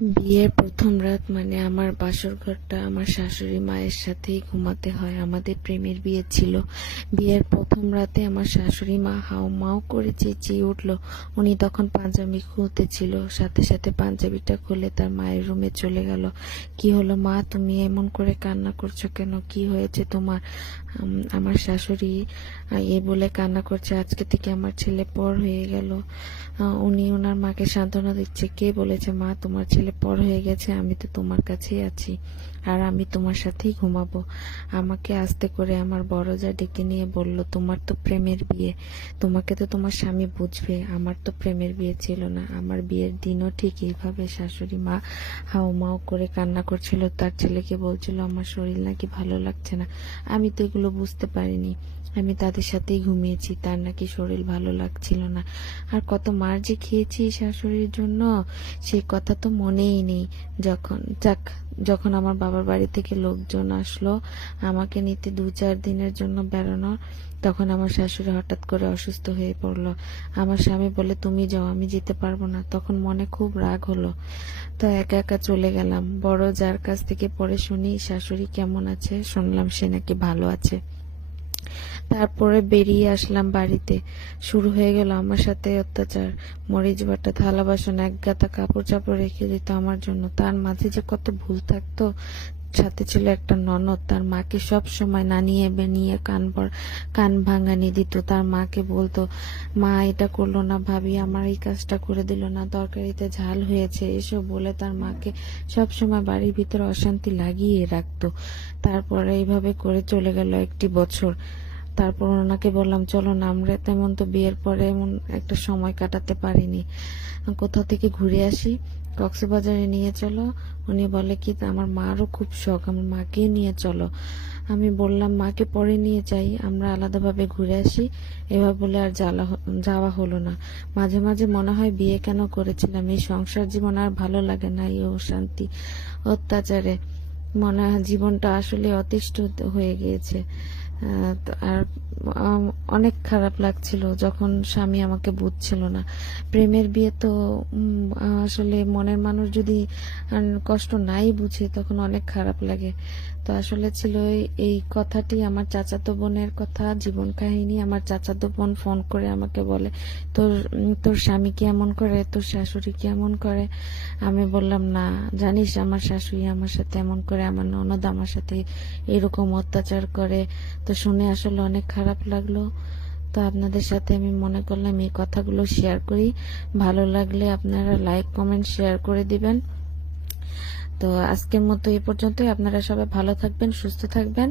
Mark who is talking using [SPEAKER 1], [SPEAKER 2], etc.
[SPEAKER 1] বিয়ের প্রথম রাত মানে আমার বাসর ঘরটা আমার শাশুড়ি মায়ের সাথেই ঘুমাতে হয়। আমাদের প্রেমের বিয়ে ছিল। বিয়ের প্রথম রাতে আমার শাশুড়ি মা হাও মাও করে চেঁচিয়ে উঠল। উনি তখন পাঞ্জাবি খুলতেছিল সাথে সাথে পাঞ্জাবিটা খুলে তার মায়ের রুমে চলে গেল। কি হলো মা? তুমি এমন করে কান্না করছ কেন? কি হয়েছে তোমার? আমার শাশুড়ি এ এই বলে কান্না করছে, আজকে থেকে আমার ছেলে পর হয়ে গেল। উনি ওনার মাকে সান্ত্বনা দিচ্ছে। কে বলেছে, মা, তোমার ছেলে পর হয়ে গেছে, আমি তো তোমার কাছেই আছি। আর আমি তোমার সাথেই ঘুমাবো। আমাকে আস্তে করে আমার বড় যা ডেকে নিয়ে বলল, তোমার তো প্রেমের বিয়ে। তোমাকে তো তোমার স্বামী বুঝবে। আমার তো প্রেমের বিয়ে ছিল না। আমার বিয়ের দিনও ঠিক এইভাবে শাশুড়ি মা হাও মাও করে কান্না করছিল। তার ছেলেকে বলছিল, আমার শরীর নাকি ভালো লাগছে না। আমি তো এগুলো বুঝতে পারিনি। আমি তাদের সাথেই ঘুমিয়েছি। তার নাকি শরীর ভালো লাগছিল না। আর কত মার যে খেয়েছি শাশুড়ির জন্য সেই কথা তো মনেই নেই। যখন, যাক, যখন আমার বাবার বাড়ি থেকে লোকজন আসলো। আমাকে নিতে দু চার দিনের জন্য বেড়ানোর তখন আমার শাশুড়ি হঠাৎ করে অসুস্থ হয়ে পড়ল। আমার স্বামী বলে, তুমি যাও, আমি যেতে পারব না। তখন মনে খুব রাগ হলো। তো একা একা চলে গেলাম। বড় যার কাছ থেকে পরে শুনি, শাশুড়ি কেমন আছে? শুনলাম, সে নাকি ভালো আছে। তারপরে বেরিয়ে আসলাম বাড়িতে। শুরু হয়ে গেল আমার সাথে অত্যাচার। মরিচ বাটা, থালা বাসন, এক গাদা কাপড় চাপড় রেখে দিত আমার জন্য। তার মাঝে যে কত ভুল থাকতো, সাথে ছিল একটা ননদ। তার মাকে সব সময় নানিয়ে বেনিয়ে কান কান ভাঙানি দিত। তার মাকে বলতো, মা, এটা করল না ভাবি, আমার এই কাজটা করে দিল না, তরকারিতে ঝাল হয়েছে। এসব বলে তার মাকে সব সময় বাড়ির ভিতরে অশান্তি লাগিয়ে রাখতো। তারপরে এইভাবে করে চলে গেল একটি বছর। তারপর ওনাকে বললাম, চলো না, আমরা তেমন তো বিয়ের পরে এমন একটা সময় কাটাতে পারিনি। কোথাও থেকে ঘুরে আসি, কক্সবাজারে নিয়ে চলো। উনি বলে, কি আমার মারও খুব শখ, আমার মাকে নিয়ে চলো। আমি বললাম, মাকে পরে নিয়ে যাই, আমরা আলাদাভাবে ঘুরে আসি। এভাবে বলে আর জ্বালা যাওয়া হলো না। মাঝে মাঝে মনে হয় বিয়ে কেন করেছিলাম, এই সংসার জীবন আর ভালো লাগে না, এই অশান্তি, অত্যাচারে। মনে হয় জীবনটা আসলে অতিষ্ঠ হয়ে গিয়েছে। আর অনেক খারাপ লাগছিল যখন স্বামী আমাকে বুঝছিল না। প্রেমের বিয়ে তো আসলে মনের মানুষ যদি কষ্ট নাই বুঝে তখন অনেক খারাপ লাগে। তো আসলে ছিল এই- কথাটি আমার চাচাতো বোনের কথা, জীবন কাহিনী। আমার চাচাতো বোন ফোন করে আমাকে বলে, তোর তোর স্বামী কি এমন করে? তোর শাশুড়ি কি এমন করে? আমি বললাম, না, জানিস আমার শাশুড়ি আমার সাথে এমন করে, আমার ননদ আমার সাথে এরকম অত্যাচার করে। তো শুনে আসলে অনেক খারাপ লাগল। তো আপনাদের সাথে আমি মনে করলাম এই কথাগুলো শেয়ার করি। ভালো লাগলে আপনারা লাইক কমেন্ট শেয়ার করে দিবেন। তো আজকের মতো এই পর্যন্তই। আপনারা সবাই ভালো থাকবেন, সুস্থ থাকবেন।